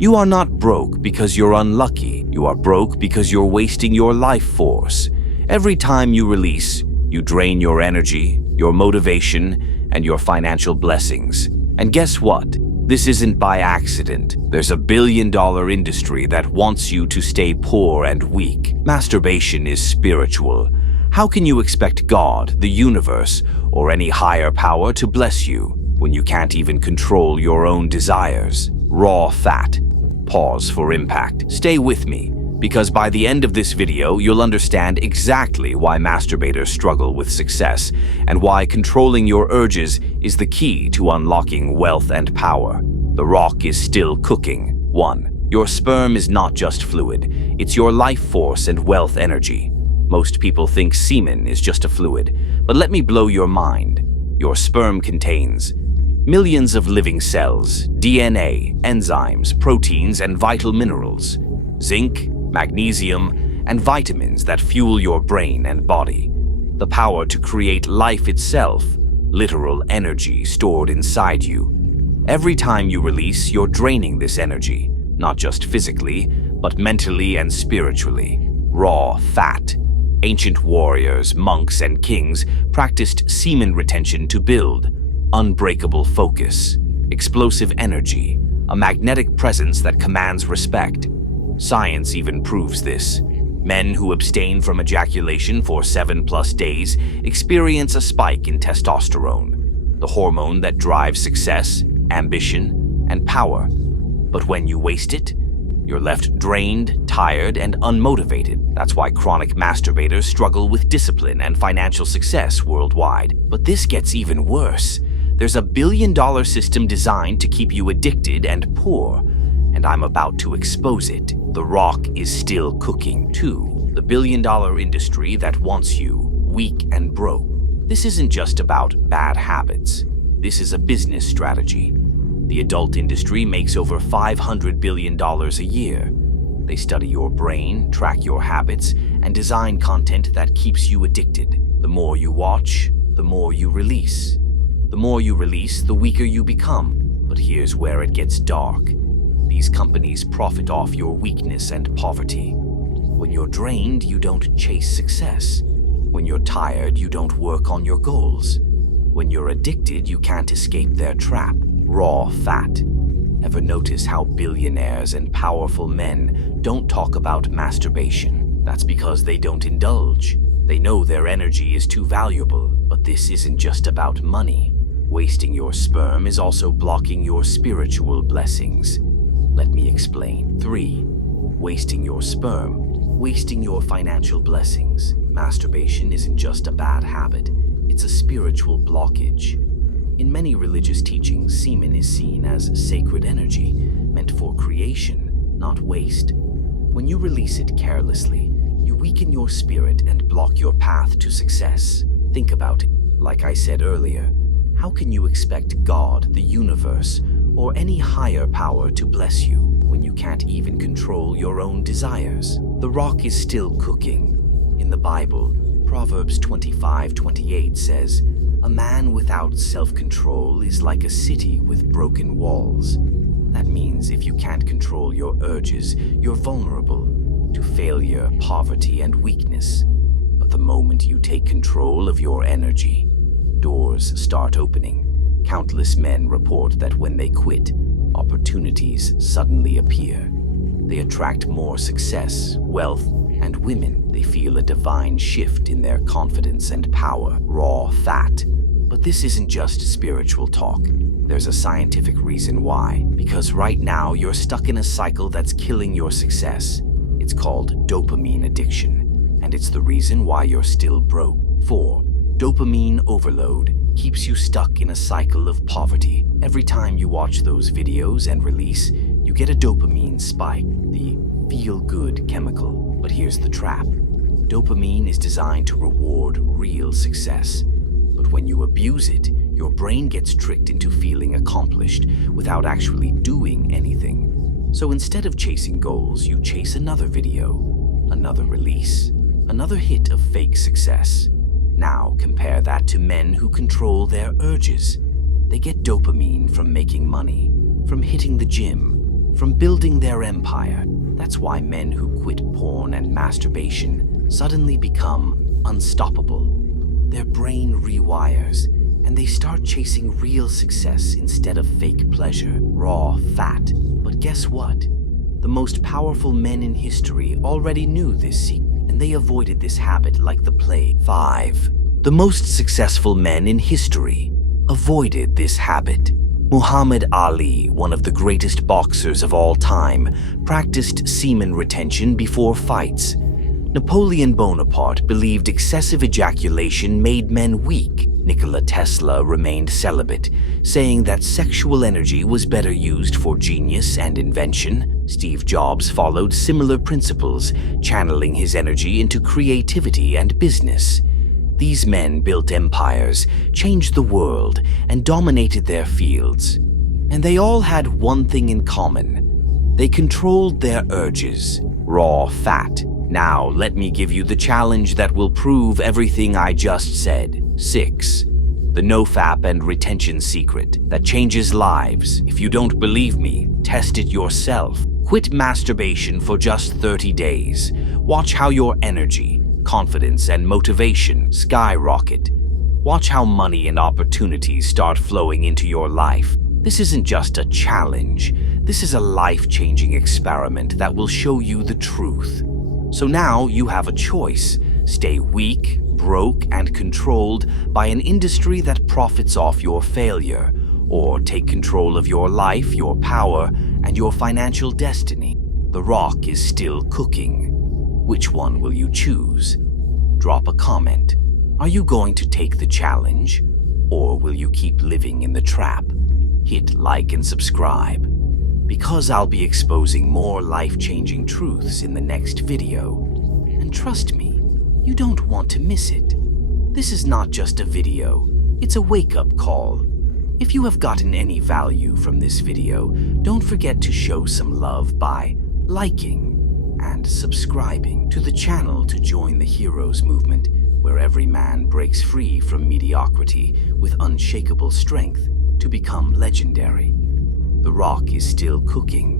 You are not broke because you're unlucky. You are broke because you're wasting your life force. Every time you release, you drain your energy, your motivation, and your financial blessings. And guess what? This isn't by accident. There's a billion-dollar industry that wants you to stay poor and weak. Masturbation is spiritual. How can you expect God, the universe, or any higher power to bless you when you can't even control your own desires? Raw fat. Pause for impact. Stay with me, because by the end of this video, you'll understand exactly why masturbators struggle with success and why controlling your urges is the key to unlocking wealth and power. The rock is still cooking. 1. Your sperm is not just fluid. It's your life force and wealth energy. Most people think semen is just a fluid, but let me blow your mind. Your sperm contains millions of living cells, DNA, enzymes, proteins, and vital minerals, zinc, magnesium, and vitamins that fuel your brain and body. The power to create life itself, literal energy stored inside you. Every time you release, you're draining this energy, not just physically, but mentally and spiritually. Raw fat. Ancient warriors, monks, and kings practiced semen retention to build unbreakable focus, explosive energy, a magnetic presence that commands respect. Science even proves this. Men who abstain from ejaculation for 7+ days experience a spike in testosterone, the hormone that drives success, ambition, and power. But when you waste it, you're left drained, tired, and unmotivated. That's why chronic masturbators struggle with discipline and financial success worldwide. But this gets even worse. There's a billion-dollar system designed to keep you addicted and poor, and I'm about to expose it. The rock is still cooking. 2. The billion-dollar industry that wants you weak and broke. This isn't just about bad habits. This is a business strategy. The adult industry makes over $500 billion a year. They study your brain, track your habits, and design content that keeps you addicted. The more you watch, the more you release. The more you release, the weaker you become. But here's where it gets dark. These companies profit off your weakness and poverty. When you're drained, you don't chase success. When you're tired, you don't work on your goals. When you're addicted, you can't escape their trap. Raw fat. Ever notice how billionaires and powerful men don't talk about masturbation? That's because they don't indulge. They know their energy is too valuable. But this isn't just about money. Wasting your sperm is also blocking your spiritual blessings. Let me explain. 3. Wasting your sperm. Wasting your financial blessings. Masturbation isn't just a bad habit. It's a spiritual blockage. In many religious teachings, semen is seen as sacred energy, meant for creation, not waste. When you release it carelessly, you weaken your spirit and block your path to success. Think about it. Like I said earlier, how can you expect God, the universe, or any higher power to bless you when you can't even control your own desires? The rock is still cooking. In the Bible, Proverbs 25:28 says, "A man without self-control is like a city with broken walls." That means if you can't control your urges, you're vulnerable to failure, poverty, and weakness. But the moment you take control of your energy, doors start opening. Countless men report that when they quit, opportunities suddenly appear. They attract more success, wealth, and women. They feel a divine shift in their confidence and power. Raw fat. But this isn't just spiritual talk. There's a scientific reason why. Because right now you're stuck in a cycle that's killing your success. It's called dopamine addiction, and it's the reason why you're still broke. 4. Dopamine overload keeps you stuck in a cycle of poverty. Every time you watch those videos and release, you get a dopamine spike, the feel-good chemical. But here's the trap. Dopamine is designed to reward real success. But when you abuse it, your brain gets tricked into feeling accomplished without actually doing anything. So instead of chasing goals, you chase another video, another release, another hit of fake success. Now compare that to men who control their urges. They get dopamine from making money, from hitting the gym, from building their empire. That's why men who quit porn and masturbation suddenly become unstoppable. Their brain rewires, and they start chasing real success instead of fake pleasure, raw fat. But guess what? The most powerful men in history already knew this secret, and they avoided this habit like the plague. 5. The most successful men in history avoided this habit. Muhammad Ali, one of the greatest boxers of all time, practiced semen retention before fights. Napoleon Bonaparte believed excessive ejaculation made men weak. Nikola Tesla remained celibate, saying that sexual energy was better used for genius and invention. Steve Jobs followed similar principles, channeling his energy into creativity and business. These men built empires, changed the world, and dominated their fields. And they all had one thing in common. They controlled their urges, raw fat. Now, let me give you the challenge that will prove everything I just said. 6. The nofap and retention secret that changes lives. If you don't believe me, test it yourself. Quit masturbation for just 30 days. Watch how your energy, confidence, and motivation skyrocket. Watch how money and opportunities start flowing into your life. This isn't just a challenge. This is a life-changing experiment that will show you the truth. So now you have a choice. Stay weak, broke, and controlled by an industry that profits off your failure, or take control of your life, your power, and your financial destiny. The Rock is still cooking. Which one will you choose? Drop a comment. Are you going to take the challenge, or will you keep living in the trap? Hit like and subscribe, because I'll be exposing more life-changing truths in the next video. And trust me, you don't want to miss it. This is not just a video, it's a wake-up call. If you have gotten any value from this video, don't forget to show some love by liking and subscribing to the channel to join the heroes movement, where every man breaks free from mediocrity with unshakable strength to become legendary. The Rock is still cooking.